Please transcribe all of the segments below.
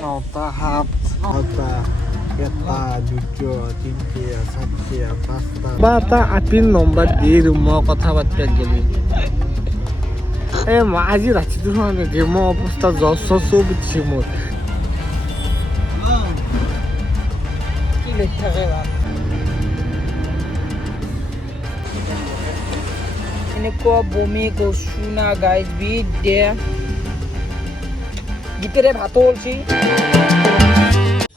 Nota hat, nota kita jujur, tinggi, sakti, pasta. Bata apil nomor di rumah kota baca gini. Maji raci tu mana game apa josso bichimur. Ini kaya. Ini ko bumi ko suna guys beat there. গিটারে ভাত বলছি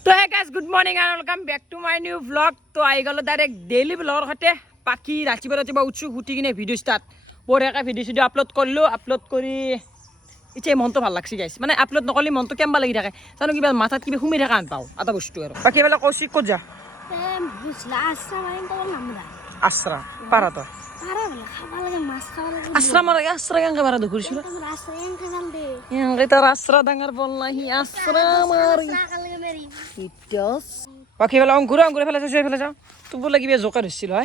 তো hey guys good morning and welcome back to my new blog তো আই গেল direct daily ব্লগৰ সতে পাখি ৰাতিপুৱা উঠছো উঠি কিনে ভিডিঅ' ষ্টাৰ্ট বঢ়িয়াকৈ ভিডিঅ' আপলোড কৰিলোঁ আপলোড কৰি এতিয়া মনটো ভাল লাগছি গাইছ মানে আপলোড নকৰিলে মনটো কেম্বা লাগি থাকে জানো কিবা মাথাত কিবা সোমাই থকা আন পাওঁ এটা বস্তু আৰু বাকী এইবিলাক কৌশিক ক'ত যা আশ্ৰা পাৰা তই Asrama lagi asra yang kamera tuh kursi lah. Yang kita asra dengar wallahi asra mari. Idos. Pakai bela anggur bela saya. Tu boleh lagi biar zokar sih loh.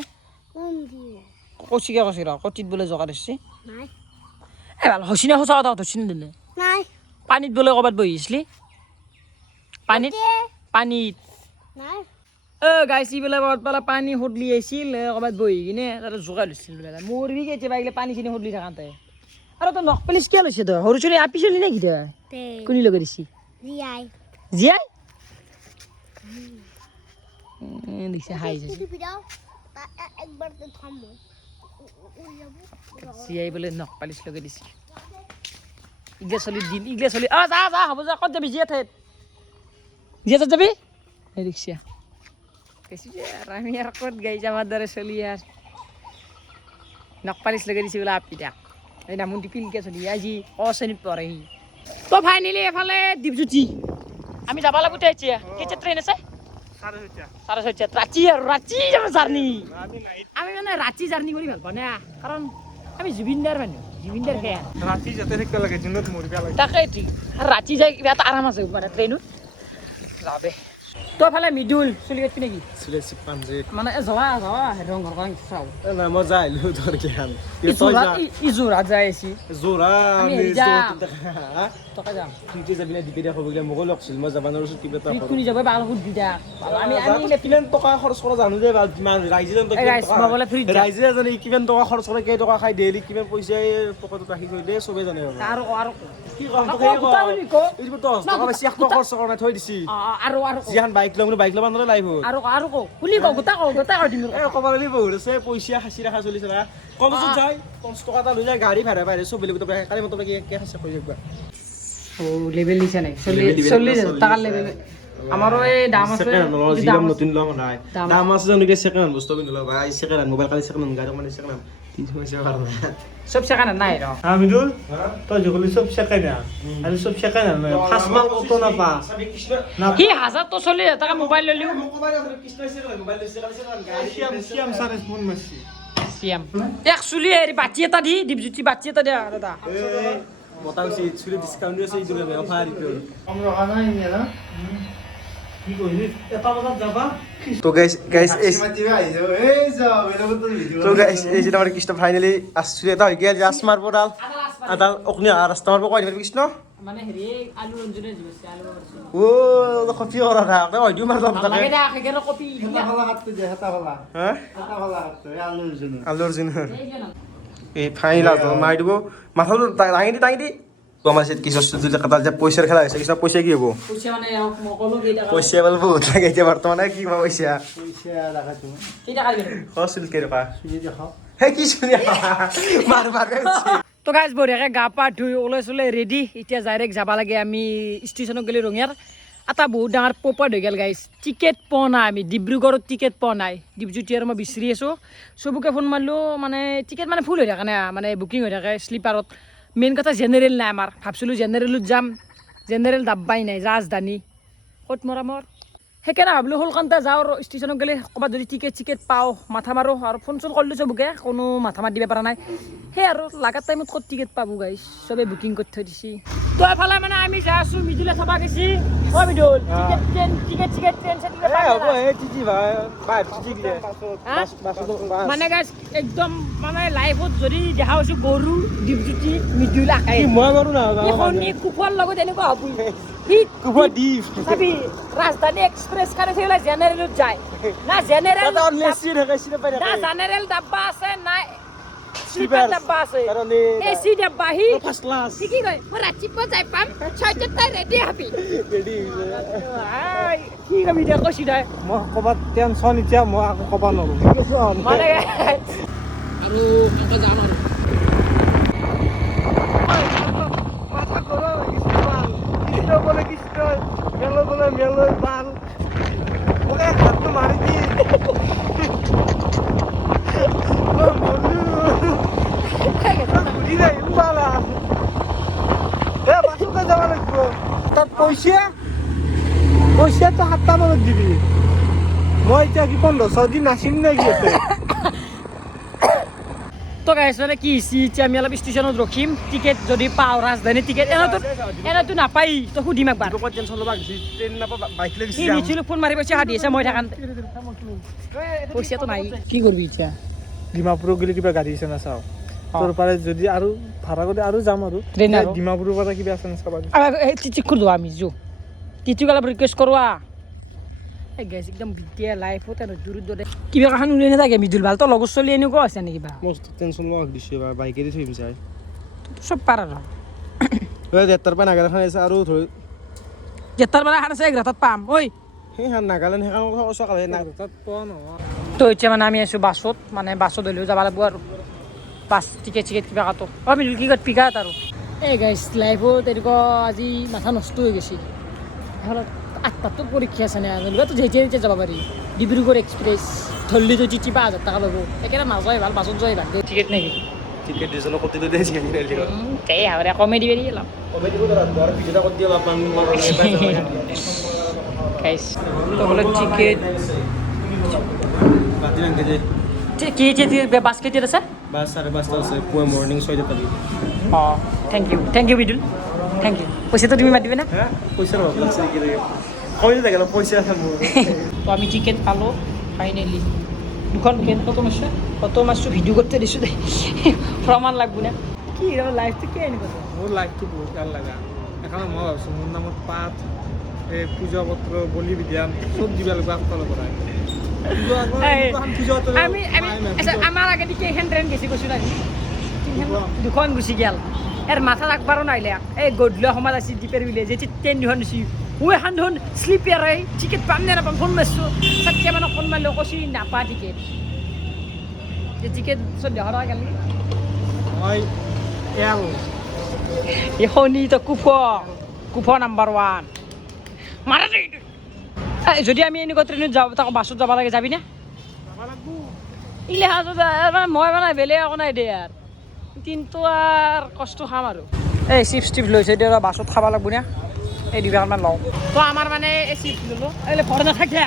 Kau sih kau sih lah. Kau tidak boleh zokar sih. Bela hosina hosa ada tuh sini deh. Panit boleh obat boy isli. Panit. গাইছি বেলা বহুত পালা পানী হদলি আছিল কবাত বহি কিনে তাতে জোকা লৈছিল বেলা মৰবি কেতে বাইলে পানী চিনি হদলি থাকাতে আৰু তো নখ পেলিস কিয় লৈছে তো সৰু চলি আপি চলি নেকি তো কোনি লগে দিছি জিয়াই দিছে হাই একবার তো থামো জিয়াই বলে নখ পালিস লগে দিছি ইগলা চলি যা হ'ব যা কত যাবি জিয়া যাবি এই রিক্সা Kasih rami rakot guys sama dari seliar. Nak palis lagi di sebelah api dah. Namun dipilih ke sedia aja. Oh senit pori. To finally এফালে দীপজ্যোতি আমি যাব লাগু তাইছে কেতে ট্রেন আছে 7:30 রাঁচি যাব জার্নি আমি মানে রাঁচি জার্নি করি ভাল পাও না কারণ আমি জুবিনদার মানুহ জুবিনদার ফ্যান রাঁচি যেতে থাকতে লাগে জিনত মরিবা লাগে তাকে ঠিক আর রাঁচি যাই এটা আরাম আছে মানে ট্রেনত যাবে তো ফালে মিডুল চলি গেছি নাকি চলি আছে পাঞ্জে মানে যাওয়া ৰং ৰং চাও না মই যাইলো তোৰ কেন ইজোৰা যাইছি জোৰা আমি টকা যাম তুই যাবি না দিপে দেখব গলে মগল লকছিল মই যাব নৰছো কিবা তা কোনি যাব বাল হুদ দিদা আমি কিমান টকা খৰচ কৰা জানো যে মান ৰাইজে তো ৰাইজে জানি কিমান টকা খৰচ কৰে কেই টকা খাই ডেইলি কিমান পইচা পকেটত ৰাখি থৈ দে সবে জানে আৰু কি কম তো এইটো তো টকা বেছি খৰচ কৰা থৈ দিছি আৰু জিহান বাইক লবা নৰে লাইভ আৰু কো খুলি কো গোটা দিম কবা লাগি বহুত আছে পইচা খাসি ৰাখা চলিছে না কমত যাই 50 টকা তা লৈ যায় গাড়ী ভাড়া সব বেলেগ তো কালি মত কি কে খাসা কই যাবা ও লেভেল দিছে নাই 40 টাকা লেভেল আমারও এই দাম আছে দাম নতুন লম নাই দাম আছে জানো কি সেকেন্ড বস্তু কিন ল ভাই সেকেন্ড মোবাইল কালি সেকেন্ড গাড়ী মানে সেকেন্ড 300 টাকা সব সেকেন্ড নাই র আমিদুল তো যখলি সব সেকেন্ড আর সব সেকেন্ড না ফার্স্ট মাল কত না পা না কি হাজার তো 40 টাকা মোবাইল ললিও মোবাইল আছে কৃষ্ণ সেকেন্ড মোবাইল সেকেন্ড গাড়ী সিয়াম সারে ফোন মাসি সিয়াম এক চুলি এরি বাচ্চি এটা দি দীপজ্যোতি বাচ্চি এটা দে দাদা মোটামুটি চুলি ডিসকাউন্ট আছে ইদুরে অফার ইতো আমরা খানা নিয়া না কি কইলি এটা বাজার যাবা তো গাইস তো গাইস এই যে আমার কৃষ্ণ ফাইনালি আসছে এটা হই গিয়া যে আসমার পড়াল আদাল অকনি আর রাস্তা মারব কই কৃষ্ণ মানে হেরি আলু রঞ্জনে জিবছে আলু ও কপি ওরা না কই দিউ মার দাম লাগে না খাগে কপি এটা ভালো হাততে যে হাতা ভালো হ্যাঁ হাতা ভালো হাততে আলু রঞ্জন এই ফাইনাল তো মাই দিব মাথা দাঙি দি কমাল সেট কি সস্ত দুটা কথা যে পয়সার খেলা আছে কিছু পয়সা কি হবো পয়সা মানে মকলো কি টাকা পয়সা বলবো লাগে যে বর্তমানে কি পয়সা রাখা তুমি কি টাকা দিবে হসিল কে টাকা শুনি দেখো হে কি শুনি মার তো গাইস বঢ়িয়াকে গা পা ধুই ওলাই চলে ৰেডি এতিয়া ডাইৰেক্ট যাব লাগে আমি ষ্টেচনত গলি ৰঙিয়াৰ এটা বহুত ডাঙৰ পপত হৈ গেল গাইস টিকেট পোৱা নাই আমি ডিব্ৰুগড়ত টিকেট পোৱা নাই দীপজ্যোতি আৰু মই বিচাৰি আছো সবকে ফোন মাৰলো মানে টিকেট মানে ফুল হৈ থাকে না মানে বুকিং হৈ থাকে স্লিপাৰত মেইন কথা জেনেৰেল নাই আমাৰ ভাবছিলো জেনেৰেলত যাম জেনেৰেল ডাব্বাই নাই ৰাজধানী ক'ত মৰামৰ সেইকাৰণে ভাবিলো হলকান্তা যাওঁ আৰু ষ্টেচনত গ'লে ক'ৰবাত যদি টিকেট পাওঁ মাথা মাৰোঁ আৰু ফোন চোন কৰিলোঁ চবকে কোনো মাথা মাৰ দিব পৰা নাই সেই আৰু লাগাৰ টাইমত ক'ত টিকেট পাব গাইছ চবে বুকিং কৰি থৈ দিছি তো এফালে মানে আমি যাই আছোঁ মিদুলে চাবা গৈছি অ মিদুল টিকেট ট্ৰেইন মানে গাইছ একদম মানে লাইফত যদি দেখা পাইছোঁ গৰু দীপজ্যোতি মিদুল আকাই মই মাৰো না কুকুৰৰ লগত এনেকুৱা হ'ব কুফা ডিপ চাবি ৰাজধানী এক্সপ্ৰেছ কাৰণে থাকিলে জেনেৰেলত যায় না জেনেৰেল দাদা নেছি ঢাকাইছি পাই না জেনেৰেল ডাব্বা আছে না স্লিপাৰ ডাব্বা আছে এচি ডাব্বা হি ফাৰ্ষ্ট ক্লাছ কি কয় মই ৰাতিপুৱা যাই পাম 6টাত তাই ৰেডি হাবি ৰেডি আই কি কবি দে কৈছি দে মই কবাত টেনচন এতিয়া মই আকৌ কবা নৰো মানে আৰু কাকা যাম আৰু মাথা গৰম কৃষ্ণ বলে কৃষ্ণ মেলো বলে মেলো বাল ওকে হাতটো মাৰি দি ঘূৰি যায় বালা বাছতে যাব লাগিব তাত পইচা পইচাটো 7টা মানত দিবি মই এতিয়া কি 15 দিন নাচিম নেকি ইয়াতে তো গাইছ মানে কি এতিয়া আমি অলপ ষ্টেচনত ৰখিম টিকেট যদি পাওঁ ৰাজধানী টিকেট এনেতো নাপাই তো সুধিম একবাৰ টেনচন ল'বা ট্ৰেইন নাপাবা বাইক লৈ কি নিছিলো ফোন মাৰি পইচা হাতি আছে মই থাকান পইচাটো নাই কি কৰবি এতিয়া ডিমাপুৰ গ'লে কিবা গাড়ী আছে না চাওঁ তোৰ পাৰে যদি আৰু ভাড়া কৰি আৰু যাম আৰু ডিমাপুৰৰ পৰা কিবা আছে না চাবা টিচিক কৰি দিওঁ আমি যো টিচিক অলপ ৰিকুৱেষ্ট কৰোৱা এই গাইছ একদম বিদ্যা লাইফত আৰু দূৰ দূৰে কিবা কাহান উলিয়াই নাথাকে মিদুল ভাল তো লগত চলি এনেকুৱা আছে নেকি কিবা মস্ত টেনচন লোৱা দিছে বা বাইকেদি থৈ যায় চব পাৰ আৰু দেৰটাৰ পৰা নাগালেণ্ড আছে আৰু ধৰি যেতাৰ পৰা এখন আছে 11টাত পাম ঐ সেইখন নাগালেণ্ড সেইখন কথা কৈছোঁ কালি নাগালেণ্ডত পোৱা নহয় তো এতিয়া মানে আমি আছোঁ বাছত মানে বাছত হ'লেও যাব লাগিব আৰু বাছ টিকেট চিকেট কিবা কাটো মিদুল কি কয় পিকাত আৰু এই গাইছ লাইফত এনেকুৱা আজি মাথা নষ্ট হৈ গৈছে ঘৰত 8টাতো পৰীক্ষা আছে না তো যেতিয়া যেতিয়া যাব পাৰি ডিব্ৰুগড় এক্সপ্ৰেছ ধৰলি যদি 5,000 টকা ল'ব একেবাৰে নাযায় ভাল বাছত যোৱাই ভাল টিকেট নেকি টিকেট দুজনৰ কটি লৈ দিছে এই হাওৰে কমেডি বেৰি গেলাম গাইছ বলে টিকেট কি বাছ কেতিয়াত আছে বাছ 5:30 আছে পুৱা মৰ্নিং 6টাত পাবি অঁ থেংক ইউ বিদুল থেংক ইউ পইচাটো তুমি মাতিবে না পইচা ৰ'ব লাগছে কি কমি থাকে ন পইচা আছে মোৰ তো আমি টিকেট পালোঁ ফাইনেলি দুখন ট্ৰেইন ফটো মাৰছোঁ ভিডিঅ' কৰতে দিছোঁ দে প্ৰমাণ লাগব না কি লাইফটো কি এনেকুৱা মোৰ লাইফটো বহুত ভাল লগা এখন মই ভাবিছোঁ মোৰ নামত পাঠ এই পূজা পত্ৰ বলি বিধান চব দিব লাগিব আগফালৰ পৰাই আমাৰ আগেদি কেইখন ট্ৰেইন গেছি কৈছোঁ নাই দুখন গুচি গেল এর মাথা রাখবারও নাইলে এই গধূলি সময় আছে দ্বীপের বিলে যে ট্রেন দুখন দিছি ও এখন ধরুন স্লিপার টিকেট পাম নে নাপাম ফোন মারছো চারটে মানে ফোন মারলো কছি নাপা টিকেট যে টিকেট 14 টাকা গেল মই এল এখনি তো কুফ নাম্বার 1 মারা যদি আমি এনেকুৱা ট্ৰেইনত যাওঁ তাক বাছত যাব লাগে যাবি না ইলে হাজত মই মানে বেলেগ একো নাই দে আর কিন্তু আর কষ্ট খাম আৰু এই চিপছ টিপ লৈছে এতিয়া বাছত খাব লাগব না এই দুইবাৰমান লওঁ তো আমাৰ মানে এই চিপছ ল'লোঁ এই ভৰ নাথাকে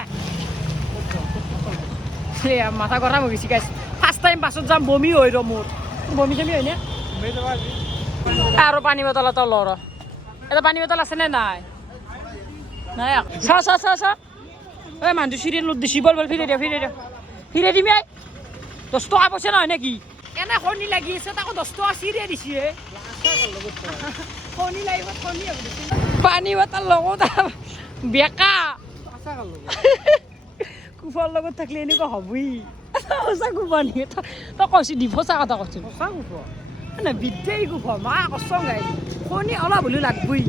মাথা গৰম হৈ গৈছে গাইছ ফাৰ্ষ্ট টাইম বাছত যাম বমি হৈ ৰ মোৰ বমি চমি হয়নে আৰু পানী বটল এটা ল ৰ এটা পানী বটল আছেনে নাই নাই চা এই মানুহটো চিৰিয়েল লোট দিছি বল ফিৰে দিম 10 টকা পইচা নহয় নেকি এনে শনি লাগি আছে তাকো 10 টকা চিৰিয়ে দিছে শনি লাগিব পানী বটল লগত বেকা কুফাৰ লগত থাকিলে এনেকুৱা হ'বই সঁচা কুফা নেকি তই কৈছি দিব সঁচা কথা কৈছো সঁচা কুফা মানে বিদ্যেই কুফা মা কচম গাই শনি অলপ হ'লেও লাগবই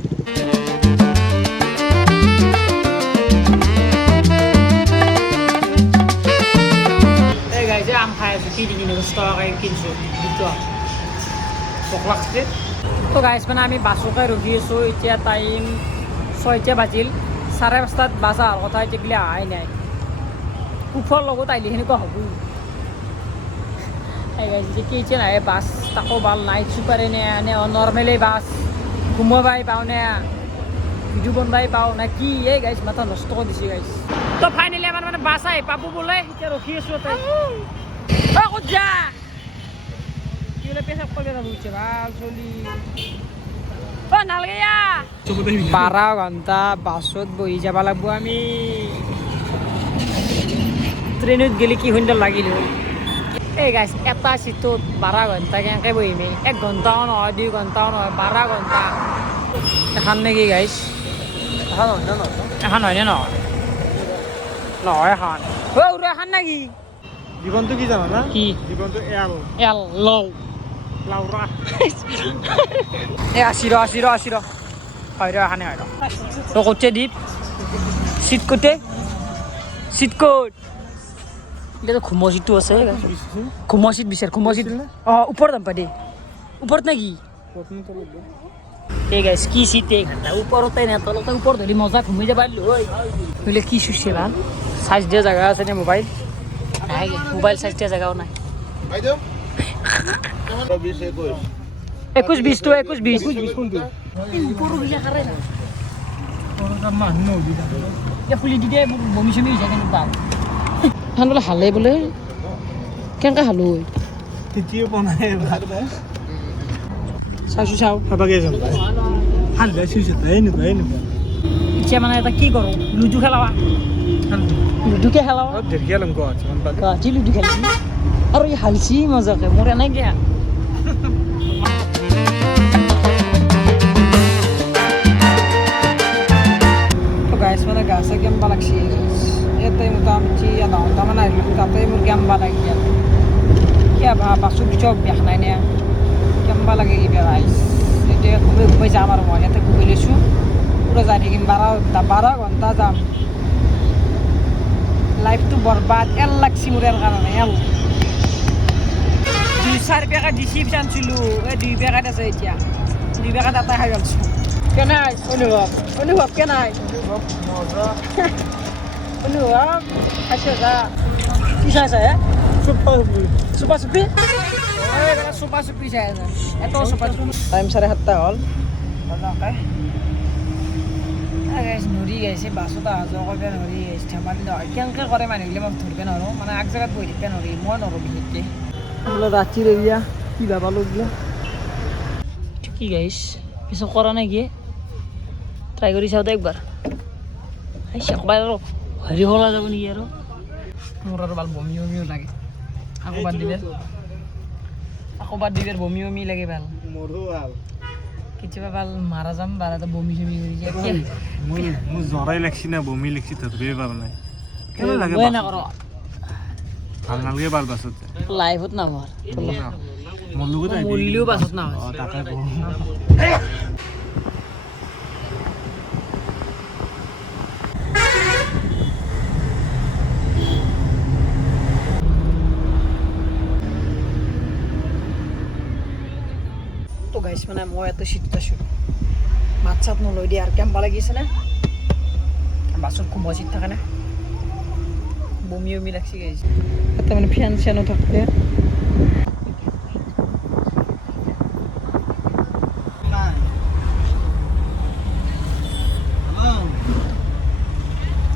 আম খাই আছোঁ কি কিনি 10 টকাকৈ কিনিছোঁ ভোক লাগছে তো গাইছ মানে আমি বাছকে ৰখি আছোঁ এতিয়া টাইম 6টা বাজিল 5:30 বাছ অহাৰ কথা এতিয়া অহাই নাই কুফৰ লগত আহিলে সেনেকুৱা হ'বই যে কেইটা নাহে বাছ তাকো ভাল নাইট চুপাৰে নে নৰ্মেলেই বাছ ঘুমাবাই পাওঁ নে ভিডিঅ' বনাই পাওঁ না কি এই গাইছ মাথা নষ্ট কৰি দিছে গাইছ তো ফাইনেলি আমাৰ মানে বাছ আহি পাব বোলে এতিয়া ৰখি আছোঁ তাই ক'ত যা কি বোলে পেচাব কৰি যাব বুজিছে ভাল চলি নালাগে 12 ঘণ্টা বাছত বহি যাব লাগিব আমি ট্ৰেইনত গেলে কি সুন্দৰ লাগিল এই গাইছ এটা চিটত 12 ঘণ্টা কেনেকৈ বহিমে 1 ঘণ্টাও নহয় 2 ঘণ্টাও নহয় 12 ঘণ্টা দেখাম নেকি গাইছ এখন হয়নে নহয় নহয় এখন উৰু এখন নাকি জীৱনটো কি জানা না কি জীৱনটো এল লও লাউৰা এ আসি র হয় র এখানে হয় র তো করছে দ্বীপ শীত কোটে শীত কোট এটা তো খুমো শীতটো আছে খুমো শীত বিচার খুমো শীত উপর দাম পাই দে উপরত নাকি এই গাইস কি শীত এই ঘন্টা উপরতে না তলতে উপর ধরি মজা ঘুমিয়ে যা পারলো ওই বলে কি সুশে না সাইজ দিয়া জায়গা আছে না মোবাইল মোবাইল সাইজ দিয়া জায়গাও নাই 21-20 তো 21-20 কোনটো উপরও বিলা করে না মানুহ নদী ya ফুলি দিদে বমি চমি যায় কেন তার ধান বলে হালে বলে কেনকা হালো তিতিও বনাই ভাত চাইছো চাও খাবাগে যাম হালদা চুইছে তাই নিবা ইচ্ছা মানে এটা কি কৰো লুডু খেলাবা লুডুকে খেলাবা দেখিয়ালম কো আছে মান পালে কাজি লুডু খেলছি আৰু ই হালছি মজাকে মোৰ এনে গিয়া তো গাইস মানে গাছে কেমবা লাগছি এতে মোটামুটি আধা ঘণ্টা মান আহিলো তাতে মোৰ কেমবা লাগি গেল কিয়া বাছু চব দেখাই নাই কেমবা লাগে কিবা গাইস এতিয়া ঘুমাই যাম আৰু মই ইয়াতে ঘুমাই লৈছোঁ পুৰা যাই থাকিম 12 ঘণ্টা যাম লাইফটো বৰবাদ এল লাগছি মোৰ ইয়াৰ কাৰণে এল 2-4 পেকেট ডিচিপ আনিছিলোঁ এই 2 পেকেট আছে এতিয়া 2 পেকেট এটা খাই পেলাইছোঁ কেনে অনুভৱ কেনে অনুভৱ খাইছে যা কি চাইছে চুপা চুপি চুপা চুপি চাই আছে এত চুপা চুপি টাইম 7:30 হ'ল নৰি গাইছে বাছত অহা যোৱা কৰিব নৰি গাইছে ধেমালি নহয় কেনেকৈ কৰে মানুহগিলে মই ধৰিব নোৱাৰোঁ মানে আগ জেগাত বহি থাকিব নোৱাৰি মই নোৱাৰোঁ বিশেষকৈ বোলে ৰাতিৰ এৰিয়া কি ভাবালো বোলে কি গাইছ পিছত কৰা নাই কি ট্ৰাই কৰি চাওঁ দে একবাৰ একবাৰ আৰু হেৰি হলা যাব নেকি আৰু মোৰ আৰু ভাল বমিও লাগে আকৌ বাদ দিবে বমি লাগে ভাল মোৰো ভাল কেতিয়াবা ভাল মাৰা যাম বাৰ এটা বমি চমি কৰি যায় মোৰ জ্বৰাই লাগছি না বমি লাগছি ধৰিবই পৰা নাই কেনে লাগে মই নকৰ ভাল নালাগে বাৰ বাছত লাইফত নামৰ মোৰ লগত মূল্যও বাছত না তাকে তো গাইছ মানে মই এত শীত আছোঁ ভাত চাত নলৈ দিয়ে আৰু কেম্বা লাগিছে না বাছত খুব শীত থাকে না বমি লাগছি গাইছে তাতে মানে ফেন চেনো থাকে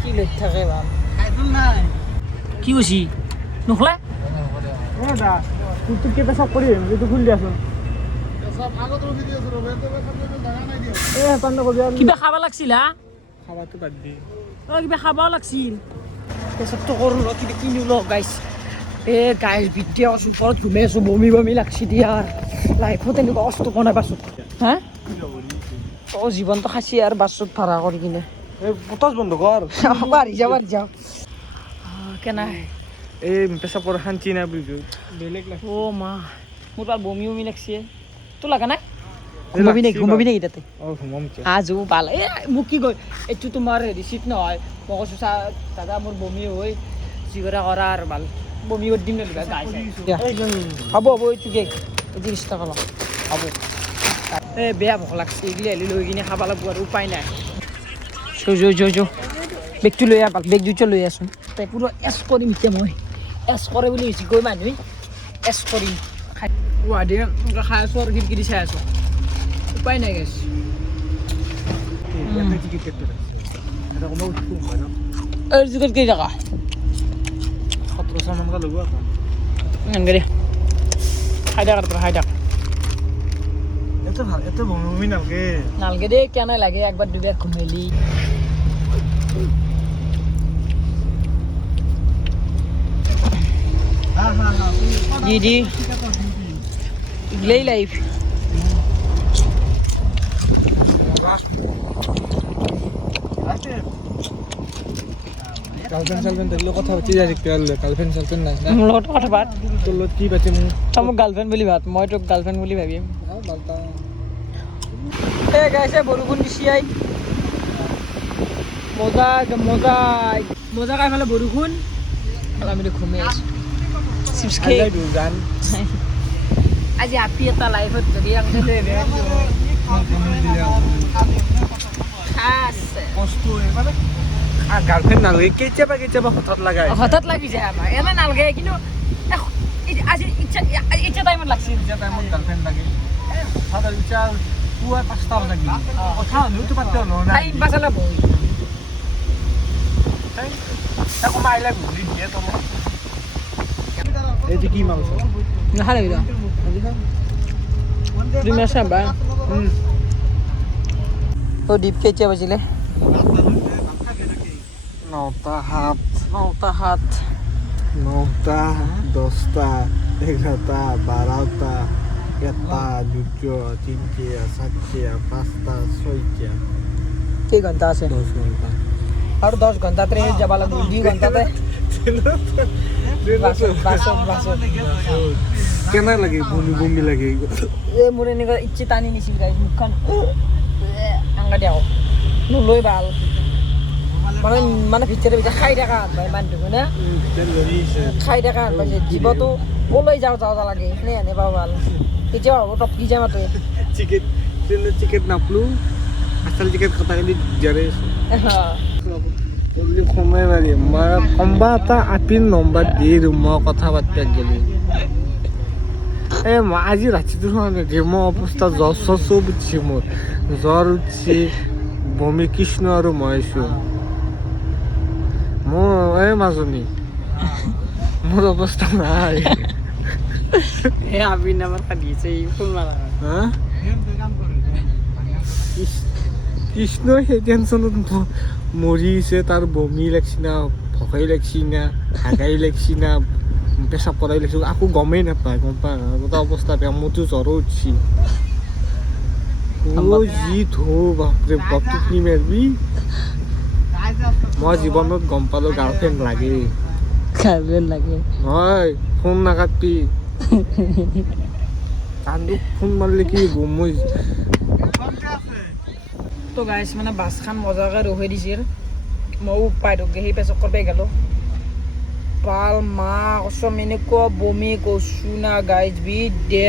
কি লেট থাকে ভাল কি কৈছি নখলা তোৰ কেইটা চব কৰি এইটো খুলি দিয়াচোন কিবা খাবা লাগছিল হা খাবাটো বাদ দি কিবা খাবাও লাগছিল তাৰপিছততো কৰোঁ ৰ কিবা কিনিও ল গাইছ গাইছ বিদ্যা আছোঁ ওপৰত ঘুমাই আছোঁ বমি লাগছি দিয়াৰ লাইফত এনেকুৱা কষ্ট পোৱা নাই বাছত হা তই জীৱনটো খাচি আৰু বাছত ভাড়া কৰি কিনে পটাছ বন্ধ কৰ বাঢ়ি যাওঁ কেনে এই পেচাবৰ শান্তি নাই বুলিছোঁ বেলেগ লাগছে অ' মা মোৰ তাৰ বমি লাগছে তোৰ লাগা নাই ঘুমাবি নেকি তাতে ঘুমাম আজো ভাল মোক কি কয় এইটো তোমাৰ ৰিচিপ্ট নহয় মই কৈছোঁ চা দাদা মোৰ বমি হৈ যি কৰা আৰু ভাল বমি কৰি দিম নলিবা হ'ব এইটো কেক 30 টকা লওঁ হ'ব বেয়া ভোক লাগছে এইগিলি আহিলে লৈ কিনে খাব লাগিব আৰু উপায় নাই যো বেগটো লৈ আহ বেগ দুটা লৈ আছোন তাই পুৰা এছ কৰিম এতিয়া মই এছ কৰে বুলি কৈছে গৈ মানুহে এছ কৰিম গুৱাহাটী খাই আছোঁ আৰু খিৰিকি চাই আছোঁ উপায় নাই গেছ টিকেট কেই টকা 1700 মানকৈ ল'ব আকৌ এনেকৈ দে খাই থাক এতে বমি নালগে নালগে দে কেনে লাগে একবাৰ দুবাৰ ঘুমাইলি দি ইগলেই লাইফ গার্লফ্রেন্ড সার্লফ্রেন্ড দেখলে কথা হচ্ছে যা দেখতে পারলে গার্লফ্রেন্ড সার্লফ্রেন্ড নাই না মোৰ লগত কথা পাত তোৰ লগত কি পাতিম তই মোক গাৰ্লফ্ৰেণ্ড বুলি ভাব মই তোক গাৰ্লফ্ৰেণ্ড বুলি ভাবিম বালতা এই গাইছে বৰষুণ দিছি আই মজা মজা মজা খাই ফালে বৰষুণ আৰু আমি ঘুমাই আছো চিপছ খাই গান আজি হাপি এটা লাইফত যদি আনকে লৈ খাস কষ্ট মানে গার্লফ্রেন্ড নালাগে কেতিয়াবা হঠাৎ লাগাই হঠাৎ লাগি যায় আমাৰ এনে নালাগে কিন্তু আজি ইচ্ছা টাইমত লাগছিল যেতিয়া টাইমত গাৰ্লফ্ৰেন্ড লাগে হঠাৎ ইচ্ছা পুৱা 5টা বাজি কথা হলেওতো পাতিব নোৱাৰা টাইম পাছলে বহি আকৌ মাইলা ঘূৰি দিয়ে তল এই যে কি মাংস নাখালে কিবা তুমি আছা বা ও ডিপ কেতিয়া বাজিলে 9টা 7 9টা 7 9টা 10টা 11টা 12টা 1টা 2টা 3টা 4টা 5টা 6টা কেই ঘণ্টা আছে 10 ঘণ্টা আৰু 10 ঘণ্টা ট্ৰেইনত যাব লাগিব 2 ঘণ্টাতে বাছত কেনে লাগে বমি লাগে এই মোৰ এনেকুৱা ইচ্ছে টানি নিছিল গাইছ মুখখন আংগা দিয়াও নলৈ ভাল মানে ভিতৰে খাই থকা ভাই মানুহটো না খাই থকা পাইছে জীৱটো ওলাই যাওঁ লাগে এনে এনে পাব ভাল কেতিয়া হ'ব টপকি যাম তই চিকেট নাপলো আচল চিকেট কথা কালি জাৰে সময় মাৰি মই কম্বা এটা আপিল নম্বৰ দি মই কথা পাতিব গেলি মই আজি ৰাতিটো শুনা মোৰ অৱস্থা জ্বৰ চব উঠিছে মোৰ জ্বৰ উঠিছে বমি কৃষ্ণ আৰু মই আছোঁ মোৰ এই মাজনী মোৰ অৱস্থা নাই এই আবি নাম্বাৰ কাটিছে ফোন মাৰা হা কৃষ্ণ সেই টেনশ্যনত মৰিছে তাৰ বমি লাগছি না ভকাই লাগছি না হাগাই লাগছি না পেচাব কৰাই লাগছি আকৌ গমেই নাপায় গম পায় গোটা অৱস্থা বেয়া মোৰতো জ্বৰো উঠছি যি ধো বাপৰে বাপ টোপনি মাৰিবি মই জীৱনত গম পালোঁ গাৰ্লফ্ৰেণ্ড লাগে নহয় ফোন নাকাটবি কান্দুক ফোন মাৰিলে কি মই তো গাইছ মানে বাছখন মজাকৈ ৰখাই দিছিল ময়ো পাই ধোকে সেই পেচক কৰিব গ'লোঁ পাল মাহ কচম এনেকুৱা বমি কৈছোঁ না গাইজ বিধ দে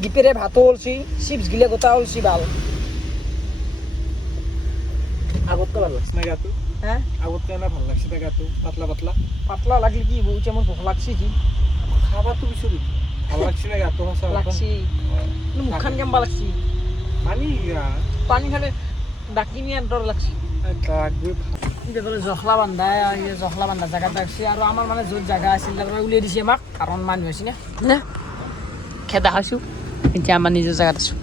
ডিপেৰে ভাতো ওলছি চিপছ গিলে গোটা ওলছি ভাল আগতকৈ ভাল লাগছে না গাটো হে আগতকৈ এনে ভাল লাগছে না গাটো পাতলা পাতলা পাতলা লাগিল কি বহুতে মোৰ ভোক লাগছি কি খাবাতো বিচাৰি ভাল লাগছে না গাটো সঁচা লাগছি মুখখন কেম্বা লাগছি পানী খালে ডাকি নিয়ে দৰ লাগছি জখলা বান্ধা জেগাত ৰাখছি আৰু আমাৰ মানে য'ত জেগা আছিল তাৰ পৰা উলিয়াই দিছে আমাক কাৰণ মানুহ আছে না খেদা খাইছোঁ এতিয়া আমাৰ নিজৰ জেগাত আছোঁ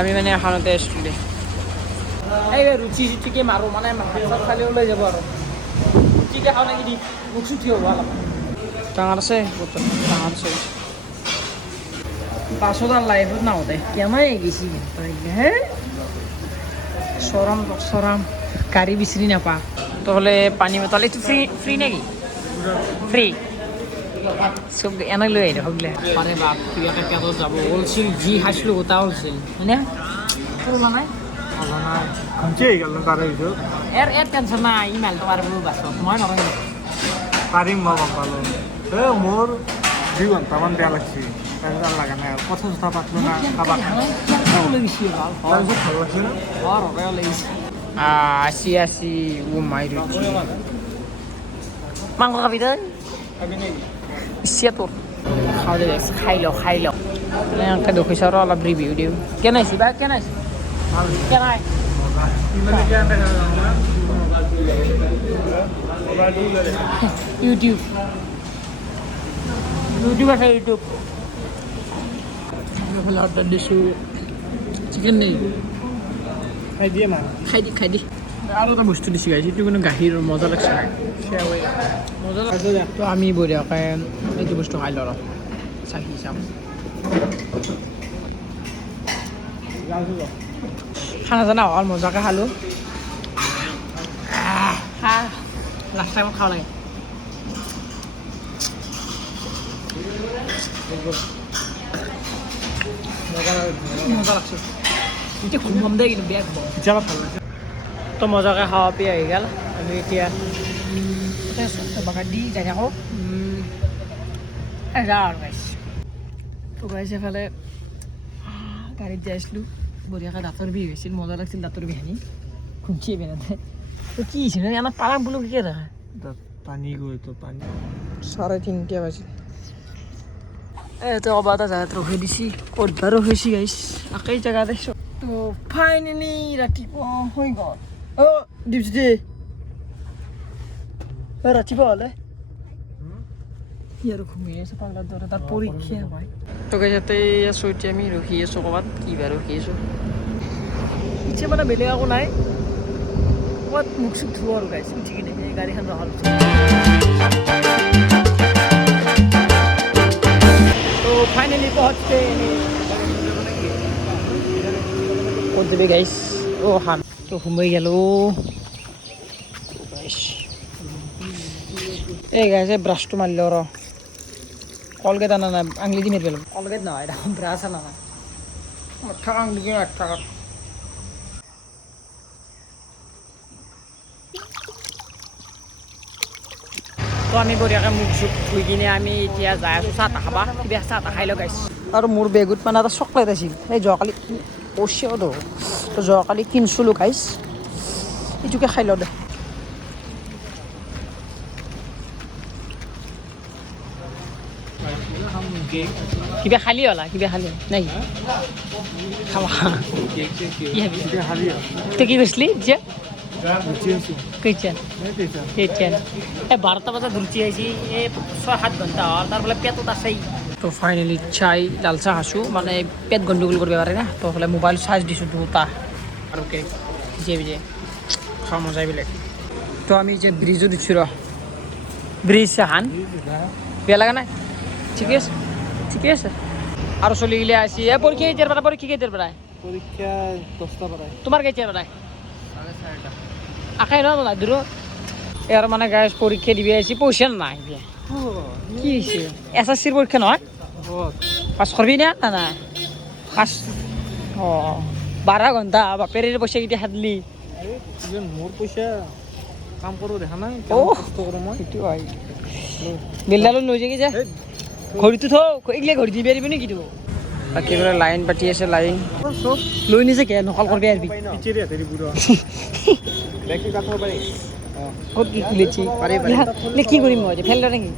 আমি মানে এখনতে আছিলোঁ দে এই ৰুচি চুচিকে মাৰোঁ মানে মাছ খালি ওলাই যাব আৰু ৰুচিকে খাওঁ নেকি দি মুখ চুটি হ'ব অলপ ডাঙৰ আছে ডাঙৰ আছে পাছত আর লাইফত না হতে কেমাই গেছি হে সরাম গাড়ি বিচরি না পা তাহলে পানি বোতল একটু ফ্রি ফ্রি নাকি ফ্রি সব এনে লৈ আহিলে হগলে আরে বাপ তুই একা কেত যাব বলছিল জি হাসলো ওটা বলছিল না পুরো নাই ভালো না কমছে গেল তার ভিতর এর টেনশন না ইমেল তোমার বউ বাস মই নরম পাৰিম মই গম পালোঁ এই মোৰ 2 ঘণ্টামান বেয়া লাগছে তাৰ লাগা নাই কথা চথা পাতলো না খাবা ভাল লাগছে না আসি ও মাই রুচি মাংস খাবি তই ইচ্ছা তোর খাওয়া দে খাই ল একটা দেখিছ আৰু অলপ ৰিভিউ দিওঁ কেনে আছি বা কেনে আছি কেনাই ইউটিউব আছে ইউটিউব অর্ডার দিছোঁ চিকেন নেই খাই দিয়ে মা খাই দি আৰু এটা বস্তু দিছোঁ গাইছে এইটো কিন্তু গাখীৰ মজা লাগছে মজা লাগছে তো আমি বঢ়িয়াকৈ এইটো বস্তু খাই লওঁ চাহি চাম খানা জানা হ'ল মজাকৈ খালোঁ লাষ্ট টাইমত খাব লাগে মজা লাগছে এতিয়া ঘুম দে কিন্তু বেয়া ঘুম এতিয়া ভাল লাগিছে তো মজাকৈ খাৱা পিয়া আহি গ'ল আমি এতিয়া বাগান দি যাই থাকোঁ যাওঁ আৰু গাইছ তো গাইছ এফালে গাড়ীত যাই আছিলোঁ বঢ়িয়াকৈ দাঁতৰ বিষ হৈছিল মজা লাগিছিল দাঁতৰ বিহানি খুঁচিয়ে বেনাতে তো কি হৈছিল আমাৰ পাৰাক বোলো কি দেখা পানী গৈ তো পানী 3:30 বাজিল তো ক'ৰবাত এটা জেগাত ৰখি দিছি ক'ৰবাত ৰখিছি গাইছ একেই জেগাতে তো ফাইনেলি ৰাতিপুৱা হৈ গ'ল অ' দীপজ্যোতি ৰাতিপুৱা হ'লে আৰু ঘুমিয়ে আছে পাগলাৰ দৰে তাৰ পৰীক্ষা হয় তো গাইছ ইয়াতে আছোঁ এতিয়া আমি ৰখি আছোঁ ক'ৰবাত কিবা ৰখি আছোঁ এতিয়া মানে বেলেগ একো নাই ক'ৰবাত মুখ চুখ ধুওঁ আৰু গাইছ উঠি কিনে এই গাড়ীখন ৰখাৰ পিছত তো ফাইনেলি পहुँचते ক'ত যাবি গাইছ অ' খান তো সোমাই গ'লো এই গাইছে ব্ৰাছটো মাৰিলো ৰ কলগেট আনা নাই আঙুলি দি মাৰিব লাগিব কলগেট নহয় এটা ব্ৰাছ আনা নাই আঙুলি দি তো আমি বঢ়িয়াকৈ মুখ চুখ ধুই কিনে আমি এতিয়া যাই আছোঁ চাহ তাহ খাবা কিবা চাহ তাহ খাই লওঁ গাইছ আৰু মোৰ বেগত মানে এটা চকলেট আছিল এই যোৱাকালি পচিয়াতো তো যোৱাকালি কিনিছিলোঁ গাইছ এইটোকে খাই লওঁ দে কিবা খালি হ'লা কিবা খালি নাই খাবা কি খাবি তই কি কৈছিলি এতিয়া কেইটান এই 12টা বজাত ধুলচি আহিছি এই 6-7 ঘণ্টা হ'ল তাৰ বোলে পেটত আছেই তো ফাইনেলি চাই লাল চাহ খাইছোঁ মানে পেট গণ্ডগোল কৰিব পাৰে না তো হ'লে মোবাইল চাৰ্জ দিছোঁ দুটা আৰু কেক ভিজে খাওঁ মজাই বেলেগ তো আমি এতিয়া ব্ৰিজত উঠিছোঁ ৰ ব্ৰিজ চাহান বেয়া লগা নাই ঠিকে আছে ঠিকে আছে আৰু চলি গিলে আছি এই পৰীক্ষা কেতিয়াৰ পৰা পৰীক্ষা 10টা পৰা তোমাৰ কেতিয়াৰ পৰা আকাই ন দূৰত ইয়াৰ মানে গাইছ পৰীক্ষা দিবি আহিছি পইচা নাই কি হৈছে SSCৰ পৰীক্ষা নহয় পাছ কৰবি না নাই পাছ অঁ 12 ঘণ্টা বাপেৰে পইচা কেতিয়া খাদলি মোৰ পইচা কাম কৰোঁ দেখা নাই কষ্ট কৰোঁ মই সেইটো হয় বিলডালো লৈ যায় কি যে ঘড়ীটো থৌ এইগিলা ঘড়ী দিবি পাৰিবি নেকি তো বাকী বোলে লাইন পাতি আছে লাইন চব লৈ নিজে কে নকল কৰবি আহিবি পিছেৰি হাতেৰি বুঢ়া দেখি কাটিব পাৰি ক'ত কি খুলিছি কি কৰিম মই ফেল নেকি